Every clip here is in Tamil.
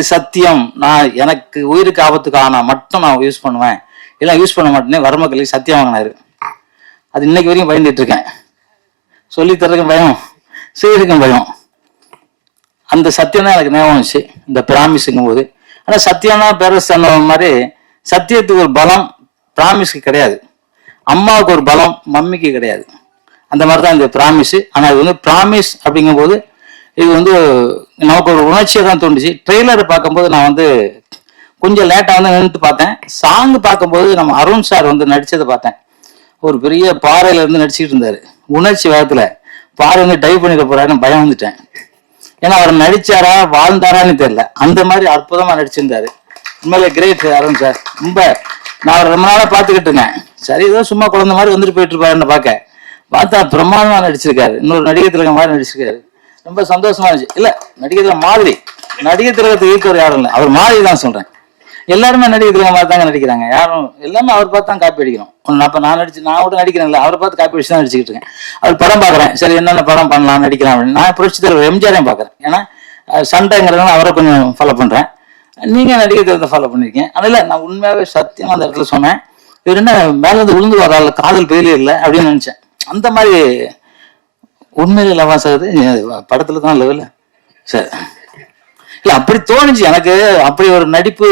இது சத்தியம், நான் எனக்கு உயிருக்கு ஆபத்துக்கான மட்டும் நான் யூஸ் பண்ணுவேன், இல்லை யூஸ் பண்ண மாட்டேனே வர்மக்கலைக்கு சத்தியம் வாங்கினாரு. அது இன்னைக்கு வரைக்கும் பயந்துட்டு இருக்கேன். சொல்லித்தரதுக்கும் பயம், செய்யறதுக்கும் பயம். அந்த சத்தியம் தான் எனக்கு ஞாபகம் வந்துச்சு இந்த பிராமிஸுங்கும் போது. ஆனால் சத்தியம்னா பேர சொன்ன மாதிரி சத்தியத்துக்கு ஒரு பலம் பிராமிஸ்க்கு கிடையாது, அம்மாவுக்கு ஒரு பலம் மம்மிக்கு கிடையாது. அந்த மாதிரி தான் இந்த பிராமிஸ். ஆனால் இது வந்து பிராமிஸ் அப்படிங்கும்போது இது வந்து நமக்கு ஒரு உணர்ச்சியை தான் தோணுச்சு. ட்ரெய்லரை பார்க்கும்போது நான் வந்து கொஞ்சம் லேட்டாக வந்து நின்றுட்டு பார்த்தேன். சாங் பார்க்கும்போது நம்ம அருண் சார் வந்து நடித்ததை பார்த்தேன். ஒரு பெரிய பாறையில இருந்து நடிச்சுக்கிட்டு இருந்தாரு. உணர்ச்சி வேகத்தில் பாறை வந்து டைவ் பண்ணிட போறாருன்னு பயம் வந்துட்டேன். ஏன்னா அவர் நடிச்சாரா வாழ்ந்தாரான்னு தெரியல, அந்த மாதிரி அற்புதமாக நடிச்சிருந்தாரு. உண்மையிலே கிரேட் அருண் சார். ரொம்ப நான் அவர் ரொம்ப நாளாக பார்த்துக்கிட்டு இருந்தேன். சரி ஏதோ சும்மா குழந்தை மாதிரி வந்துட்டு போயிட்டு இருப்பாருன்னு பார்த்தா பிரமாதமாக நடிச்சிருக்காரு. இன்னொரு நடிகர் திலகம் மாதிரி நடிச்சிருக்காரு. ரொம்ப சந்தோஷமா இருந்துச்சு. இல்லை நடிகர் திலகம் மாதிரி, நடிகர் திலகத்தை ஈர்க்கவர் யாரும் இல்லை, அவர் மாதிரி தான் சொல்றேன். எல்லாருமே நடிகர் திலகம் மாதிரி தாங்க நடிக்கிறாங்க. யாரும் எல்லாமே அவர் பார்த்து தான் காப்பி அடிக்கணும். அப்போ நான் கூட நடிக்கிறேன்ல, அவரை பார்த்து காப்பி அடிச்சு தான் நடிச்சுக்கிட்டு இருக்கேன். அவர் படம் பார்க்குறேன், சரி என்னென்ன படம் பண்ணலாம் நடிக்கலாம் அப்படின்னு. நான் புரட்சி தலைவர் எம்ஜிஆரையும் பார்க்குறேன். ஏன்னா சண்டைங்கிறதுனால அவரை கொஞ்சம் ஃபாலோ பண்ணுறேன். நீங்க நடிகர் திலகத்தை ஃபாலோ பண்ணியிருக்கேன். அதில் நான் உண்மையாகவே சத்தியமாக அந்த இடத்துல சொன்னேன், இவர் என்ன மேலேருந்து விழுந்து வரால காதல் பெயிலே இல்லை அப்படின்னு நினச்சேன். அந்த மாதிரி உண்மையில லவாஸ் ஆகுது படத்துல தான் லெவல. சரி இல்லை அப்படி தோணுச்சு எனக்கு. அப்படி ஒரு நடிப்பு.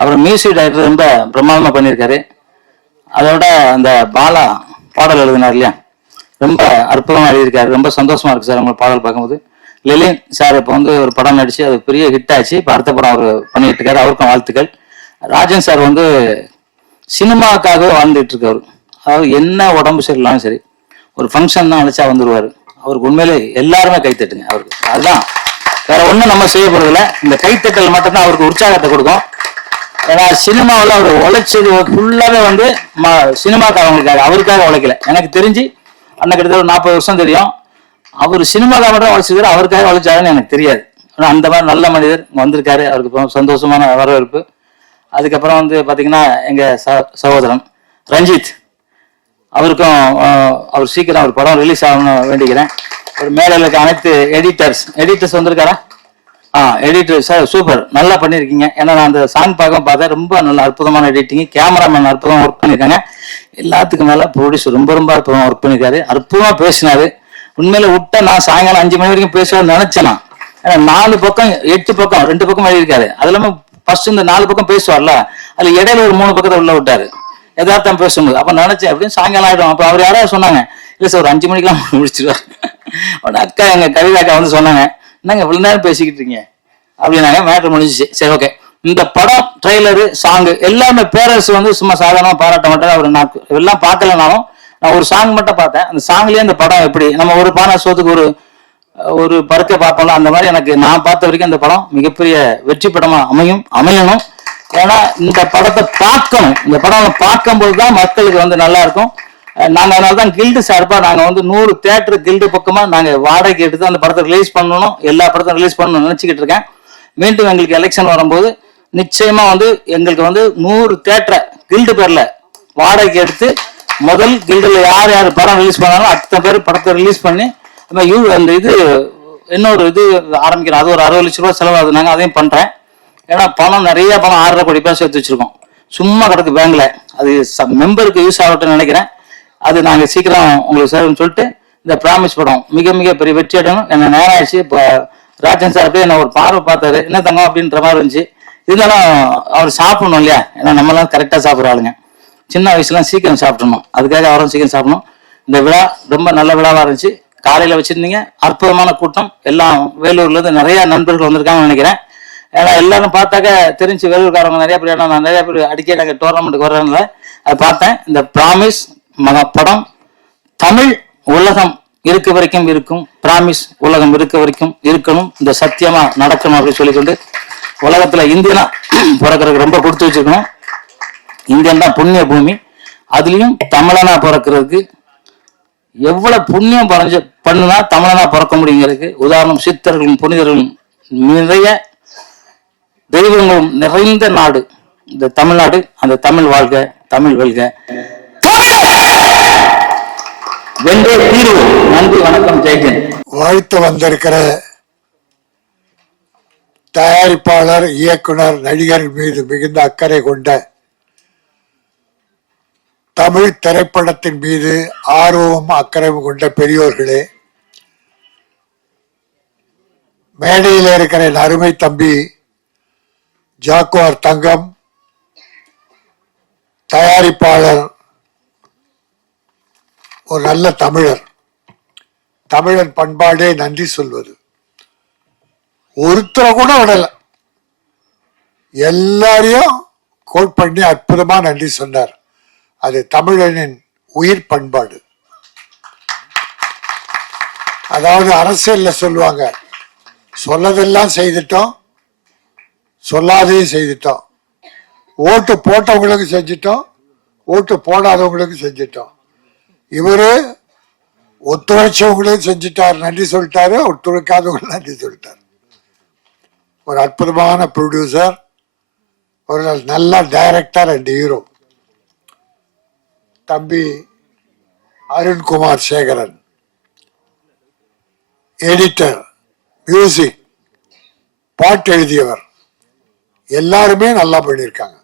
அப்புறம் மியூசிக் டைரக்டர் ரொம்ப பிரமாதமாக பண்ணியிருக்காரு. அதோட அந்த பாலா பாடல் எழுதினார் இல்லையா, ரொம்ப அற்புதமாக எழுதியிருக்காரு. ரொம்ப சந்தோஷமா இருக்கு சார் உங்களை பாடல் பார்க்கும்போது. லெலின் சார் இப்போ வந்து ஒரு படம் நடிச்சு அது பெரிய ஹிட் ஆச்சு. இப்போ அடுத்த படம் அவர் பண்ணிட்டு இருக்காரு, அவருக்கும் வாழ்த்துக்கள். ராஜன் சார் வந்து சினிமாவுக்காகவே வாழ்ந்துட்டு இருக்காரு. அதாவது என்ன உடம்பு சரியில்லாலும் சரி, ஒரு ஃபங்க்ஷன் தான் அழைச்சா வந்துடுவார். அவருக்கு உண்மையிலே எல்லாருமே கைத்தட்டுங்க அவருக்கு. அதுதான், வேற ஒன்றும் நம்ம செய்யப்படுறதில்ல. இந்த கைத்தட்டல் மட்டும்தான் அவருக்கு உற்சாகத்தை கொடுக்கும். ஏன்னா சினிமாவில் அவர் உழைச்சது ஃபுல்லாகவே வந்து சினிமாக்காரவங்களுக்காக, அவருக்காக உழைக்கல. எனக்கு தெரிஞ்சு அண்ணன் கிட்டத்தட்ட ஒரு 40 வருஷம் தெரியும். அவர் சினிமாக்காக மட்டும் உழைச்சிருக்காரு, அவருக்காக உழைச்சாருன்னு எனக்கு தெரியாது. ஆனால் அந்த மாதிரி நல்ல மனிதர் வந்திருக்காரு. அவருக்கு சந்தோஷமான வரவேற்பு. அதுக்கப்புறம் வந்து பார்த்தீங்கன்னா எங்கள் சகோதரன் ரஞ்சித், அவருக்கும் அவர் சீக்கிரம் ஒரு படம் ரிலீஸ் ஆகணும்னு வேண்டிக்கிறேன். ஒரு மேடையில் இருக்க அனைத்து எடிட்டர்ஸ் வந்திருக்காரா? எடிட்டர் சார் சூப்பர், நல்லா பண்ணியிருக்கீங்க. ஏன்னா நான் அந்த சாங் பார்த்தேன், ரொம்ப நல்ல அற்புதமான எடிட்டிங். கேமராமேன் அற்புதமாக ஒர்க் பண்ணியிருக்காங்க. எல்லாத்துக்கும் மேலே ப்ரொடியூசர் ரொம்ப ரொம்ப அற்புதமாக ஒர்க் பண்ணியிருக்காரு. அற்புதமாக பேசினாரு. உண்மையில விட்டா நான் சாயங்காலம் 5 மணி வரைக்கும் பேசுவேன்னு நினைச்சேன். ஏன்னா 4 பக்கம் 8 பக்கம் 2 பக்கம் எழுதியிருக்காரு. அது இல்லாமல் ஃபர்ஸ்ட் இந்த 4 பக்கம் பேசுவார்ல, அதில் இடையில ஒரு 3 பக்கத்தை உள்ள விட்டாரு எதார்த்தம் பேசும்போது. அப்போ நினைச்சேன் அப்படின்னு சாயங்காலம் ஆகிடும். அப்போ அவர் யாராவது சொன்னாங்க, இல்லை சார் ஒரு 5 மணிக்கெல்லாம் முடிச்சிருவார். அக்கா எங்கள் கவிதா அக்கா வந்து சொன்னாங்க, என்னங்க இவ்வளோ நேரம் பேசிக்கிட்டு இருக்கீங்க அப்படின்னாங்க. மேட்ரு முடிஞ்சிச்சு. சரி ஓகே. இந்த படம் ட்ரெய்லரு சாங்கு எல்லாமே பேரரசு வந்து சும்மா சாதாரணமாக பாராட்ட மாட்டேன். அவர் நான் எல்லாம் பார்க்கலனாலும் நான் ஒரு சாங் மட்டும் பார்த்தேன். அந்த சாங்லேயே இந்த படம் எப்படி நம்ம ஒரு பானை சோத்துக்கு ஒரு பருக்க பார்ப்போம்ல, அந்த மாதிரி எனக்கு நான் பார்த்த வரைக்கும் இந்த படம் மிகப்பெரிய வெற்றி படமாக அமையணும். ஏன்னா இந்த படத்தை பார்க்கணும். இந்த படம் பார்க்கும்போது தான் மக்களுக்கு வந்து நல்லா இருக்கும். நாங்கள் அதனால தான் கில்டு சார்பாக நாங்கள் வந்து 100 தியேட்டர் கில்டு பக்கமாக நாங்கள் வாடகை எடுத்து அந்த படத்தை ரிலீஸ் பண்ணணும், எல்லா படத்தையும் ரிலீஸ் பண்ணணும்னு நினச்சிக்கிட்டு இருக்கேன். மீண்டும் எங்களுக்கு எலெக்ஷன் வரும்போது நிச்சயமா வந்து எங்களுக்கு வந்து 100 தியேட்டரை கில்டு பேர்ல வாடகை எடுத்து முதல் கில்டுல யார் யார் படம் ரிலீஸ் பண்ணாலும் அத்தனை பேர் படத்தை ரிலீஸ் பண்ணி அந்த இது இன்னொரு இது ஆரம்பிக்கிறோம். அது ஒரு 60 லட்ச ரூபா செலவாகுது. நாங்கள் அதையும் பண்றேன். ஏன்னா பணம் நிறைய பணம் 6.5 கோடி ரூபாய் சேர்த்து வச்சிருக்கோம், சும்மா கிடக்கு பேங்க்ல. அது மெம்பருக்கு யூஸ் ஆகட்டும்னு நினைக்கிறேன். அது நாங்கள் சீக்கிரம் உங்களுக்கு சேருன்னு சொல்லிட்டு இந்த பிராமிஸ் படம் மிக மிக பெரிய வெற்றி அடையணும். என்ன நேரம் ஆயிடுச்சு. இப்போ ராஜன் சார் அப்படியே என்ன ஒரு பார்வை பார்த்தாரு, என்ன தங்கம் அப்படின்ற மாதிரி இருந்துச்சு. இருந்தாலும் அவர் சாப்பிடணும் இல்லையா, ஏன்னா நம்மளாம் கரெக்டாக சாப்பிட்ற ஆளுங்க. சின்ன வயசுலாம் சீக்கிரம் சாப்பிடணும், அதுக்காக அவரும் சீக்கிரம் சாப்பிடணும். இந்த விழா ரொம்ப நல்ல விழாவாக இருந்துச்சு. காலையில் வச்சுருந்தீங்க, அற்புதமான கூட்டம். எல்லாம் வேலூர்லேருந்து நிறைய நண்பர்கள் வந்திருக்காங்கன்னு நினைக்கிறேன். ஏன்னா எல்லாரும் பார்த்தாக்க தெரிஞ்சு வேலூர்காரவங்க நிறைய பேர். ஏன்னா நான் நிறைய பேர் அடிக்கடி நாங்கள் டோர்னமெண்ட்டுக்கு வர்றதுனால அதை பார்த்தேன். இந்த பிராமிஸ் படம் தமிழ் உலகம் இருக்க வரைக்கும் இருக்கும், பிராமிஸ் உலகம் இருக்க வரைக்கும் இருக்கணும், இந்த சத்தியமா நடக்கணும் அப்படின்னு சொல்லிக்கொண்டு, உலகத்துல இந்தியனா பிறக்கிறதுக்கு ரொம்ப கொடுத்து வச்சிருக்கணும். இந்தியன் தான் புண்ணிய பூமி. அதுலயும் தமிழனா பிறக்கிறதுக்கு எவ்வளவு புண்ணியம் பண்ணுனா தமிழனா பிறக்க முடியுங்கிறதுக்கு உதாரணம் சித்தர்களும் புனிதர்களும் நிறைய தெய்வங்களும் நிறைந்த நாடு இந்த தமிழ்நாடு. அந்த தமிழ் வாழ்க, தமிழ் வெல்க, வென்றே தீர்வு. நன்றி, வணக்கம், ஜெய்ஹிந்த். வாழ்த்து வந்திருக்கிற தயாரிப்பாளர், இயக்குனர், நடிகர் மீது மிகுந்த அக்கறை கொண்ட, தமிழ் திரைப்படத்தின் மீது ஆர்வமும் அக்கறையும் கொண்ட பெரியோர்களே, மேடையில் இருக்கிற என் அருமை தம்பி ஜாக்குவார் தங்கம், தயாரிப்பாளர், ஒரு நல்ல தமிழர். தமிழன் பண்பாடே நன்றி சொல்வது. ஒருத்தரை கூட விடல, எல்லாரையும் கோட் பண்ணி அற்புதமா நன்றி சொன்னார். அது தமிழனின் உயிர் பண்பாடு. அதாவது அரசியல்ல சொல்லுவாங்க, சொல்லதெல்லாம் செய்துட்டோம், சொல்லாதையும் செய்துட்டோம், ஓட்டு போட்டவங்களுக்கு செஞ்சிட்டோம், ஓட்டு போடாதவங்களுக்கு செஞ்சிட்டோம். இவரு ஒத்துழைச்சவங்களும் செஞ்சிட்டார், நன்றி சொல்லிட்டாரு, ஒத்துழைக்காதவங்களும் நன்றி சொல்லிட்டார். ஒரு அற்புதமான ப்ரொடியூசர், ஒரு நல்ல டைரக்டர் அண்ட் ஹீரோ. தம்பி அருண்குமார் சேகரன், எடிட்டர், மியூசிக், பாட்டு எழுதியவர், எல்லாருமே நல்லா பண்ணியிருக்காங்க.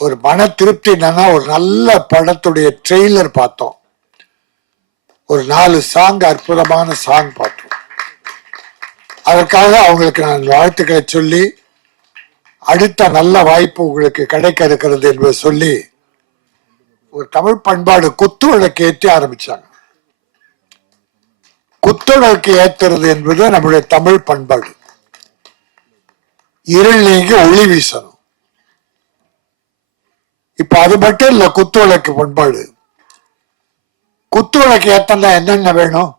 ஒரு மன திருப்தி என்னன்னா, ஒரு நல்ல படத்துடைய ட்ரெய்லர் பார்த்தோம், ஒரு 4 சாங், அற்புதமான சாங் பார்த்தோம். அதற்காக அவங்களுக்கு நான் வாழ்த்துக்களை சொல்லி, அடுத்த நல்ல வாய்ப்பு உங்களுக்கு கிடைக்க இருக்கிறது என்பதை சொல்லி, ஒரு தமிழ் பண்பாடு குத்து விளக்கு ஏற்றி ஆரம்பிச்சாங்க. குத்து விளக்கு ஏற்றுறது என்பது நம்முடைய தமிழ் பண்பாடு. இருள் நீங்கி ஒளி வீசணும். இப்ப அது மட்டும் இல்ல, குத்து விளக்கு பண்பாடு. குத்து விளக்கு ஏத்தனா என்னென்ன வேணும்?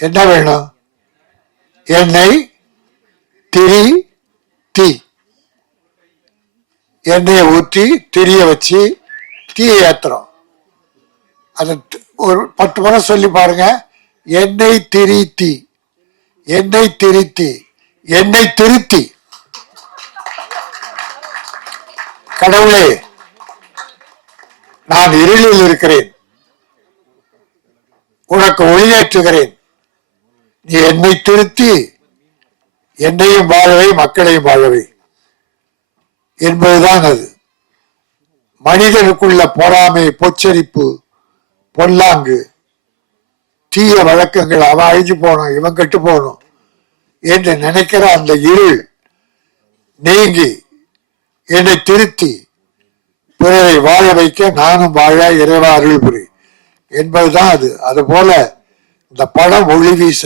என்ன வேணும்? எண்ணெய், திரி, தீ. எண்ணெயை ஊற்றி திரிய வச்சு தீயை ஏத்துறோம். அது ஒரு 10 முறை சொல்லி பாருங்க. எண்ணெய், திரி, தீ, எண்ணெய், திரித்தி, எண்ணெய் திருத்தி. கடவுளே, நான் இருளில் இருக்கிறேன், உனக்கு ஒளியேற்றுகிறேன், நீ என்னை திருத்தி என்னையும் வாழவை, மக்களையும் வாழவை என்பதுதான் அது. மனிதனுக்குள்ள பொறாமை, பொச்சரிப்பு, பொல்லாங்கு, தீய வழக்கங்கள், அவன் அழிஞ்சு போகணும், இவன் கெட்டு போகணும் என்று நினைக்கிற அந்த இருள் நீங்கி என்னை திருத்தி பிறரை வாழ வைக்க நானும் வாழ இறைவா அருள் புரி என்பதுதான் அது. அதுபோல இந்த படம் ஒளி வீச,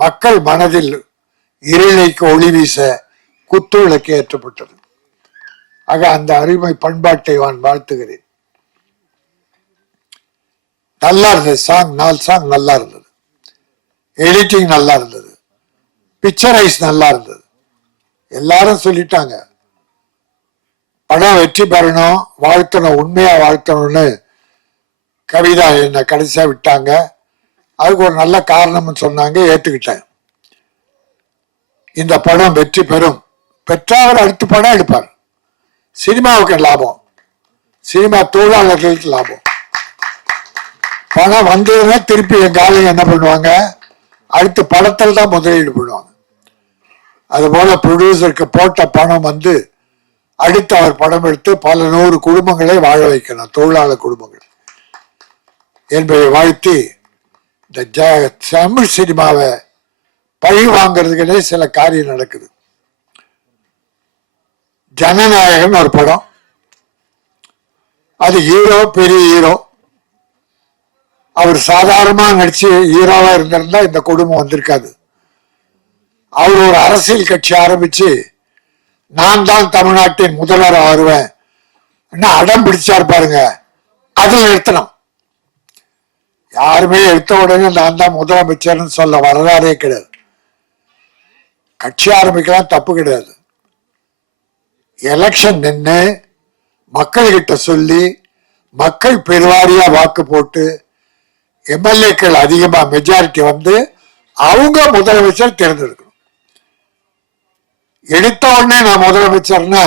மக்கள் மனதில் இருளைக்கு ஒளி வீச குத்து விளக்கு ஏற்றப்பட்டது. ஆக அந்த அருமை பண்பாட்டை நான் வாழ்த்துகிறேன். நல்லா இருந்தது சாங், 4 சாங் நல்லா இருந்தது, எடிட்டிங் நல்லா இருந்தது, பிக்சரைஸ் நல்லா இருந்தது. எல்லாரும் சொல்லிட்டாங்க படம் வெற்றி பெறணும், வாழ்த்தணும், உண்மையா வாழ்த்தணும்னு. கவிதா என்ன கடைசியா விட்டாங்க, அதுக்கு ஒரு நல்ல காரணம்னு சொன்னாங்க, ஏத்துக்கிட்டேன். இந்த படம் வெற்றி பெறும், பெற்றால் அடுத்த படம் எடுப்பார். சினிமாவுக்கு லாபம், சினிமா தொழிலாளர்களுக்கு லாபம். பணம் வந்ததுன்னா திருப்பி எங்க ஆளுங்க என்ன பண்ணுவாங்க, அடுத்த படத்தில் தான் முதலீடு பண்ணுவாங்க. அதுபோல ப்ரொடியூசருக்கு போட்ட பணம் வந்து அடுத்து அவர் படம் எடுத்து பல 100 குடும்பங்களை வாழ வைக்கணும், தொழிலாளர் குடும்பங்கள் என்பதை வாழ்த்தி, இந்த தமிழ் சினிமாவை பழி வாங்கிறதுக்குன்னே சில காரியம் நடக்குது. ஜனநாயகன் ஒரு படம், அது ஹீரோ, பெரிய ஹீரோ, அவர் சாதாரணமா நடிச்சு ஹீரோவா இருந்திருந்தா இந்த குடும்பம் வந்திருக்காது. அவர் ஒரு அரசியல் கட்சி ஆரம்பிச்சு நான் தான் தமிழ்நாட்டின் முதல்வர் ஆறுவேன் அடம் பிடிச்சார் பாருங்க, அதுல நிறுத்தணும். யாருமே எடுத்த உடனே நான் தான் முதலமைச்சர்னு சொல்ல வரலாறே கிடையாது. கட்சி ஆரம்பிக்கலாம், தப்பு கிடையாது. எலெக்ஷன் நின்று மக்கள் கிட்ட சொல்லி, மக்கள் பெருவாரியா வாக்கு போட்டு, எம்எல்ஏக்கள் அதிகமா மெஜாரிட்டி வந்து அவங்க முதலமைச்சர் தேர்ந்தெடுக்கணும். எடுத்த உடனே நான் முதலமைச்சர்னா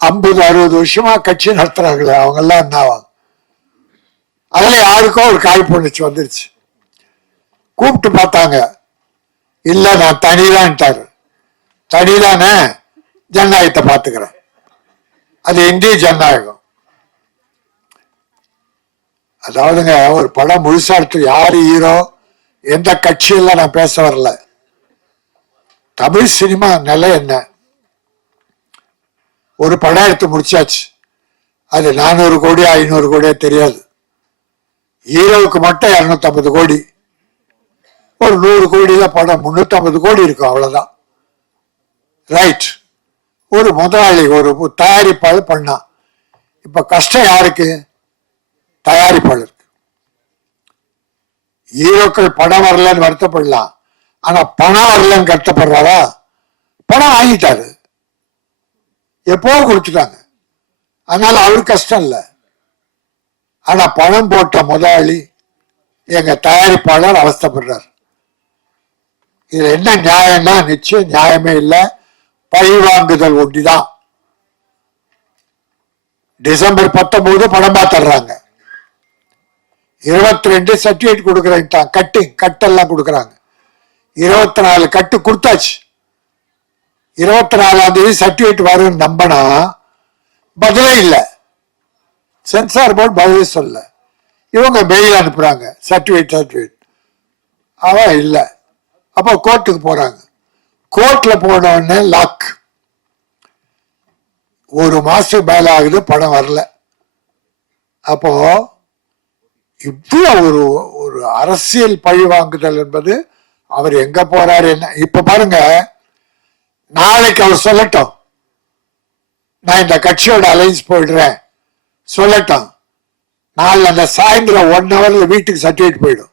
50-60 வருஷமா கட்சி நடத்துறாங்களே அவங்க எல்லாம் என்னவாங்க? அதுல யாருக்கோ ஒரு காழ்ப்புணர்ச்சி வந்துருச்சு. கூப்பிட்டு பார்த்தாங்க, இல்ல நான் தனிதான்ட்டாரு. தனிதானே, ஜனநாயகத்தை பாத்துக்கிறேன். அது இந்திய ஜனநாயகம். அதாவதுங்க, ஒரு படம் முழுசா எடுத்து யாரு ஹீரோ, எந்த கட்சியெல்லாம் நான் பேச வரல. தமிழ் சினிமா நிலை என்ன? ஒரு படம் எடுத்து முடிச்சாச்சு, அது 400 கோடி 500 கோடியா தெரியாது. ஹீரோவுக்கு மட்டும் 250 கோடி, ஒரு 100 கோடியில படம் 350 கோடி இருக்கும், அவ்வளவுதான். ரைட். ஒரு முதலாளி, ஒரு தயாரிப்பாளர் பண்ணா. இப்ப கஷ்டம் யாருக்கு? தயாரிப்பாளருக்கு. ஹீரோக்கள் படம் வரலன்னு வருத்தப்படலாம், ஆனா பணம் வரலன்னு கஷ்டப்படுறாரா? பணம் வாங்கிட்டாரு, எப்போ கொடுத்துட்டாங்க, அதனால அவருக்கு கஷ்டம் இல்லை. ஆனா பணம் போட்ட முதலாளி, எங்க தயாரிப்பாளர் அவஸ்தப்படுறார். இதுல என்ன நியாயம்னா, நிச்சயம் நியாயமே இல்லை, பழி வாங்குதல் ஒண்டிதான். டிசம்பர் 19 படம் பார்த்துடுறாங்க, 22 சர்டிபிகேட் கொடுக்குறேன், கட்டெல்லாம் கொடுக்குறாங்க. 24 கட்டு கொடுத்தாச்சு. 24ஆம் தேதி சர்டிபிகேட் வரும்னு நம்பினா பதிலே இல்லை. சென்சார் போர்டு பதிலே சொல்ல, இவங்க மெயில் அனுப்புறாங்க, சர்டிபிகேட் அவன் இல்லை. அப்போ கோர்ட்டுக்கு போறாங்க. கோர்ட்ல போன உடனே லாக். ஒரு மாசம் மேல ஆகுது, படம் வரல. அப்போ இவ்வளவு ஒரு அரசியல் பழி வாங்குதல் என்பது, அவர் எங்க போறாரு என்ன? இப்ப பாருங்க, நாளைக்கு அவர் சொல்லட்டும், நான் இந்த கட்சியோட அலைன்ஸ் போயிடுறேன் சொல்லட்டும், நாளை அந்த சாயந்தரம் 1 ஹவர்ல வீட்டுக்கு சர்டிபிகேட் போயிடும்.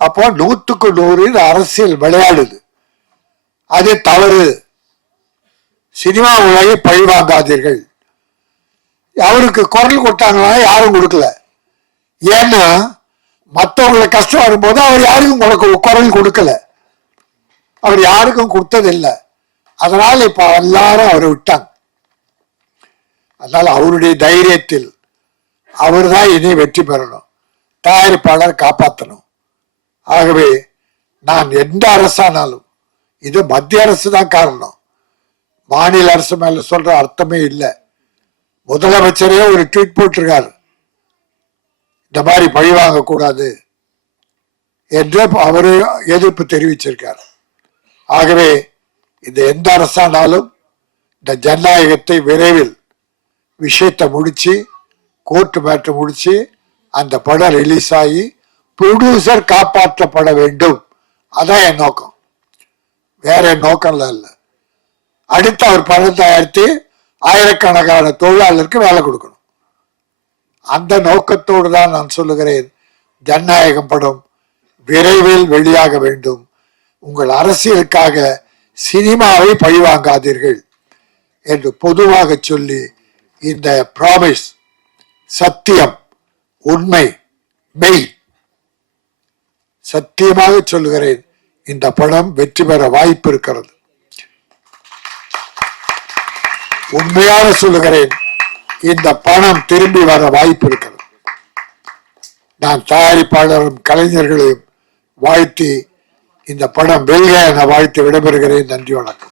அப்போ 100க்கு 100 இது அரசியல் விளையாடுது. அது தவறு. சினிமா உலகை பழி வாங்காதீர்கள். அவருக்கு குரல் கொடுத்தாங்களா? யாரும் கொடுக்கல. ஏன்னா மற்றவங்களை கஷ்டம் வரும்போது அவர் யாருக்கும் குரல் கொடுக்கல, அவர் யாருக்கும் கொடுத்ததில்லை. அதனால இப்ப எல்லாரும் அவரை விட்டாங்க. அதனால அவருடைய தைரியத்தில் அவர் தான் இனி வெற்றி பெறணும், தயாரிப்பாளர் காப்பாற்றணும். ஆகவே நான் எந்த அரசானாலும், இது மத்திய அரசு தான் காரணம், மாநில அரசு மேல சொல்ற அர்த்தமே இல்லை. முதலமைச்சரே ஒரு ட்வீட் போட்டிருக்காரு, இந்த மாதிரி பழி வாங்க கூடாது என்று அவரு எதிர்ப்பு தெரிவிச்சிருக்கார். ஆகவே இந்த எந்த அரசானாலும் இந்த ஜனநாயகத்தை விரைவில் விஷயத்தை முடிச்சு, கோர்ட் மேட்டர் முடிச்சு, அந்த படம் ரிலீஸ் ஆகி ப்ரொடியூசர் காப்பாற்றப்பட வேண்டும். அதான் என் நோக்கம், வேற என் நோக்கம்ல இல்லை. அடுத்த அவர் படம் தயாரித்து ஆயிரக்கணக்கான தொழிலாளருக்கு வேலை கொடுக்கணும். அந்த நோக்கத்தோடு தான் நான் சொல்லுகிறேன், ஜனநாயகம் படம் விரைவில் வெளியாக வேண்டும். உங்கள் அரசியலுக்காக சினிமாவை பழிவாங்காதீர்கள் என்று பொதுவாக சொல்லி, இந்த ப்ராமிஸ், சத்தியம், உண்மை, மெய், சத்தியமாக சொல்லுகிறேன், இந்த படம் வெற்றி பெற வாய்ப்பு இருக்கிறது. உண்மையாக சொல்லுகிறேன், இந்த பணம் திரும்பி வர வாய்ப்பு இருக்கிறது. நான் தயாரிப்பாளரும் கலைஞர்களையும் வாழ்த்தி, இந்த படம் வெல்க என வாழ்த்து விடைபெறுகிறேன். நன்றி, வணக்கம்.